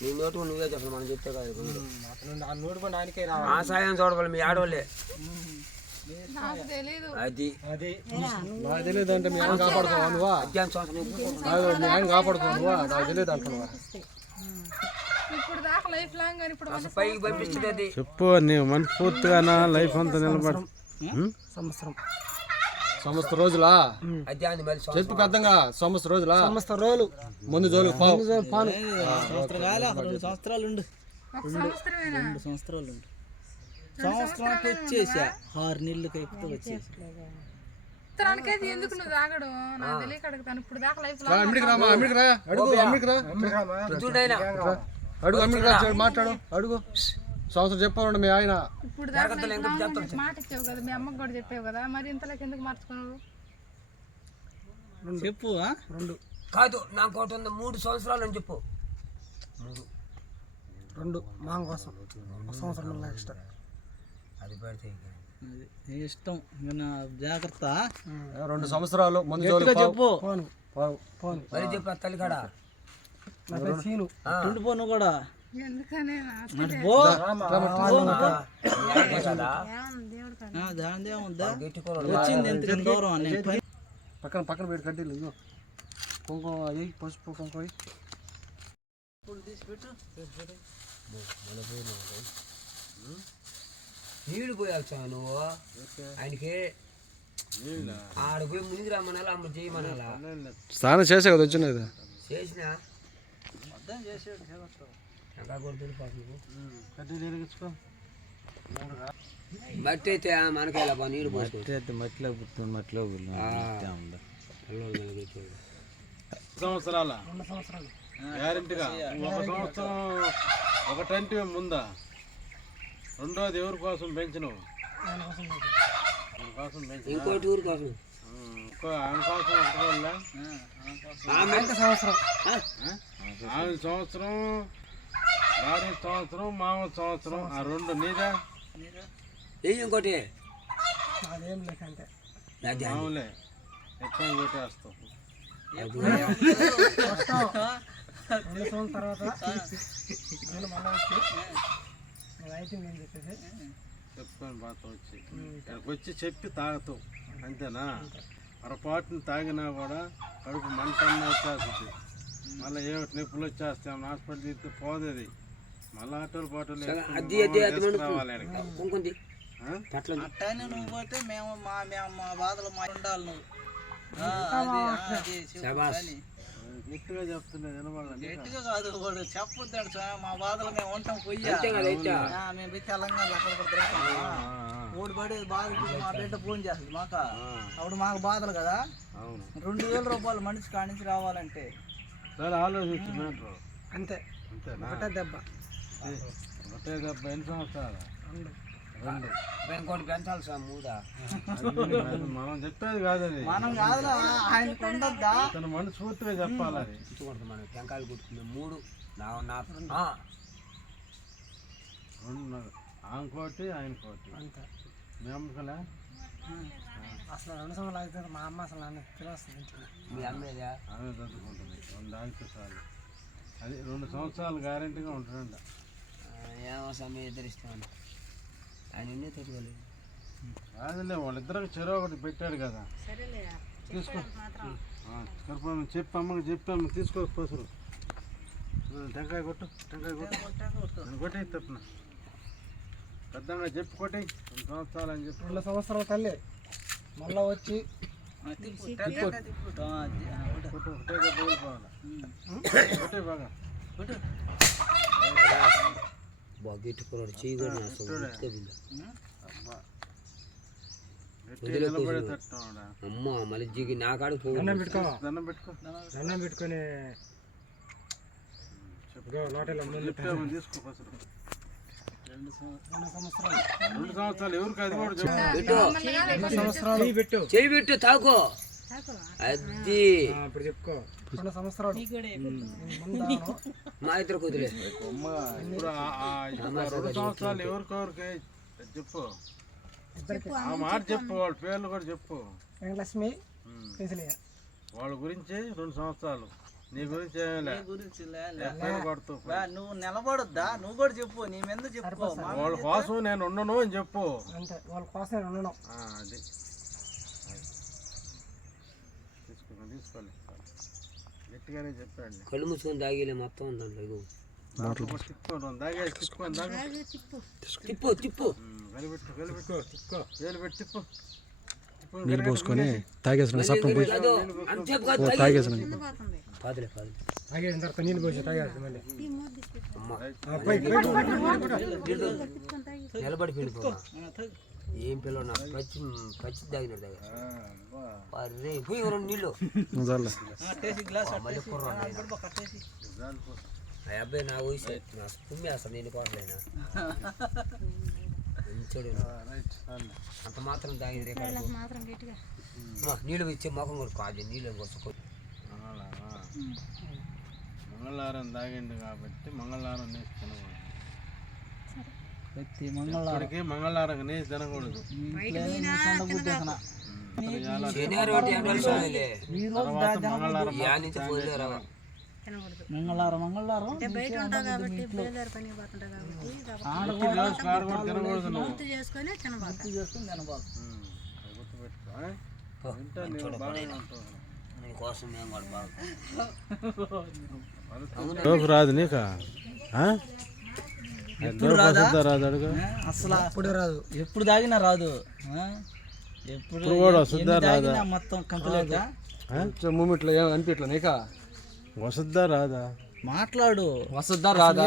నీ నోటు నువ్వే చెప్పాలి మనం చెప్తే కాదు ఆ సాయం చూడవాలి మీ ఆడవాళ్ళే. నాకు తెలీదు. అది. అది. నాకు తెలియదు అంటే మీ ఆయన కాపాడుకోవా నువ్వా? మీ ఆయన నువ్వా నాకు తెలియదు అంటున్నావా? చెప్పు నీవు మనస్ఫూర్తిగా లైఫ్ అంతా నిలబడి. సంవత్సరం. సంవత్సరం రోజులా? సంవత్సరం. చెప్పు పెద్దంగా సంవత్సరం రోజులా? సంవత్సరం రోజులు. ముందు జోలు పావు పాను. రెండు సంవత్సరాలు ఉండు. రెండు సంవత్సరాలు ఉండు. సంవత్సరానికి వచ్చేసా? ఆరు నెలలకి అయిపోతే వచ్చేసి. ఉత్తరానికైతే ఎందుకు నువ్వు తాగడం? నాకు తెలియక అడుగుతాను. ఇప్పుడు దాకా లైఫ్ లాంగ్ అమ్మిడికి రామా అమ్మిడికి రా. అడుగు మాట్లాడు. అడుగు. సంవత్సరం చెప్పాలండి మీ ఆయన. ఇప్పుడు మాట ఇచ్చావు కదా మీ అమ్మకి కూడా చెప్పావు కదా మరి ఇంతలోకి ఎందుకు మార్చుకున్నావు? చెప్పు? రెండు. కాదు నాకు ఒకటి ఉంది మూడు సంవత్సరాలు అని చెప్పు. మూడు. రెండు. మాంగ కోసం. ఒక సంవత్సరం ఎక్స్ట్రా అది పెడితే ఇష్టం. జాగ్రత్త రెండు సంవత్సరాలు ముందు చెప్పు. పాను. పాను. మరి చెప్పు నువ్వు కూడా. పక్కన పక్కన పెట్టి కడ్డీలు ఇగో కుంకుమ అయ్యి పసుపు అయ్యి. నీళ్ళు పోయాల్సా నువ్వు. ఆయనకి ఆడ పోయి ముందు రమ్మనాలా అమ్మ చేయమనాలా? స్నానం చేసే కదా వచ్చినది చేసిన? అర్థం చేసాడు మట్టి అయితే మనకాయల బా నీళ్ళు పోసుకో మట్టిలో పుట్టిన మట్టిలో సంవత్సరాల? గ్యారెంటీగా? ఒక సంవత్సరం ఒకటంటే ముందా రెండోది ఎవరి కోసం పెంచినవు? కోసం ఇంకోటి ఊరి కోసం. సంవత్సరం? సంవత్సరం భార్య సంవత్సరం మామ సంవత్సరం ఆ రెండు నీదా ఏ ఇంకోటి? అదేం లేకంటే. మామూలే. ఎక్కువ కొట్టేస్తాం. రెండు సంవత్సరం తర్వాత నేను మళ్ళీ వచ్చి నేను అయితే నేను చెప్పేసి చెప్పుకొని బాత వచ్చి. ఇక్కడికి వచ్చి చెప్పి తాగుతావు అంతేనా? పొరపాటున తాగినా కూడా కడుపు మంట వచ్చేస్తుంది. మళ్ళీ ఏ నొప్పులు వచ్చేస్తాం హాస్పిటల్ తీస్తే పోదేది. మళ్ళీ ఆటోలు పాటలు అది అది అది మనకు కుంకుంది ఆ? అట్లా అట్టనే నువ్వు పోతే మేము మా మేము మా బాధలు మా ఉండాలి నువ్వు. గట్టిగా చెప్తున్నా గట్టిగా కాదు వాడు. చెప్పొద్దాడు స్వామి మా బాధలు మేము ఉంటాం పొయ్యా. అంతే మేము తెలంగాణ అక్కడ ఓడి బాధ మా బిడ్డ ఫోన్ చేస్తుంది మాక? అప్పుడు మాకు బాధలు కదా? అవును. రెండు వేల రూపాయలు మనిషి కానించి రావాలంటే. సరే ఆలోచించు అంతే. ఒకటే దెబ్బ. ఒకటే ఎన్ని సంవత్సరాలు రెండు. ఇంకోటి పెంచాలి సార్ మూడా అది మనం చెప్పేది కాదు అది మనం కాదురా ఆయనకు ఉండద్దా తన మనస్ఫూర్తిగా చెప్పాలి అది ఇచ్చుకోండి మనం టెంకాయలు కొట్టుకుంది మూడు. నా నా రెండు కోటి ఆయన కోటి. మీ అమ్మకలే? అసలు రెండు సంవత్సరాలు అయితే మా అమ్మ అసలు నన్ను పిలుస్తుంది మీ అమ్మేదా? ఆమె చదువుకుంటుంది రెండు ఆగితే చాలు. అది రెండు సంవత్సరాలు గ్యారెంటీగా ఉంటుందంట. ఏమో సమయం ఎదురిస్తాను ఆయన ఎన్ని తట్టుకోలేదు కాదులే వాళ్ళిద్దరికి చెరువు ఒకటి పెట్టాడు కదా తీసుకో ఆ, కర్పూరం చెప్పి అమ్మకి తీసుకో పసులు టెంకాయ కొట్టు టెంకాయ కొట్టు నేను కొట్టి తప్పున పెద్దగా చెప్పి కొట్టి రెండు సంవత్సరాలు అని చెప్పి రెండు సంవత్సరాల తల్లి మళ్ళీ వచ్చి కొట్టు ఒకటే కొట్టే బాగా అసలు అమ్మ మళ్ళీ జిగి నా కాడికి పోగు దండం పెట్టుకో. దండం పెట్టుకో. దండం పెట్టుకొని సంవత్సరాలు. ఎవరికి అది కూడా చెప్పు. పెట్టు. చెయ్యి పెట్టు. తాకో. అది. ఇప్పుడు చెప్పుకో. రెండు సంవత్సరాలు. మా ఇద్దరు ఇప్పుడు రెండు సంవత్సరాలు ఎవరికెవరికి చెప్పు. ఆ మాట చెప్పు. వాళ్ళ పేర్లు కూడా చెప్పు. వెంకటలక్ష్మి వాళ్ళ గురించి రెండు సంవత్సరాలు. నీ గురించి నువ్వు నిలబడొద్దా? నువ్వు కూడా చెప్పు నీ మీద చెప్పుకో మా వాళ్ళ కోసం నేను ఉండను అని చెప్పు. అంతే వాళ్ళ కోసం ఉండడం ఆ, అది. తీసుకో తీసుకోవాలి గట్టిగానే చెప్పండి. కళ్ళు మూసుకొని తాగిలే మొత్తం దాగా తిప్పు తిప్పు నీళ్ళు పోసుకొని తాగేసిన సప్పం పోయి. తాగేసిన కాదులే కాదు తాగేసిన తర్వాత నీళ్ళు పోసి తాగేస్తుంది మళ్ళీ. నిలబడి పిండిపో ఏం పిల్లలు నాకు? పచ్చి పచ్చి తాగినాడు దగ్గర. అరే పోయి రెండు నీళ్ళు. మళ్ళీ. ఆ అబ్బాయి నా వయసు నాకు తుమ్మి అసలు నేను మంచోడు. చాలు. అంత మాత్రం తాగింది నీళ్ళు ఇచ్చే మొఖం కొడుకో అది నీళ్ళు కొట్టుకో మంగళవారం మంగళవారం తాగిండు కాబట్టి మంగళవారం తినకూడదు ప్రతి మంగళవారం. మంగళవారం నేసి తినకూడదు. మంగళవారం మంగళవారం చేసుకొని తినబాక. డోపు రాదు నీకా? వస్తుందా రాదు? అసలు ఎప్పుడు రాదు? ఎప్పుడు తాగినా రాదు. ఆ? ఎప్పుడు తాగినా మొత్తం కంప్లీట్ మూమెంట్లో ఏం అనిపించలే నీకా? వస్తుందా రాదా? మాట్లాడు. వస్తుందా రాదా?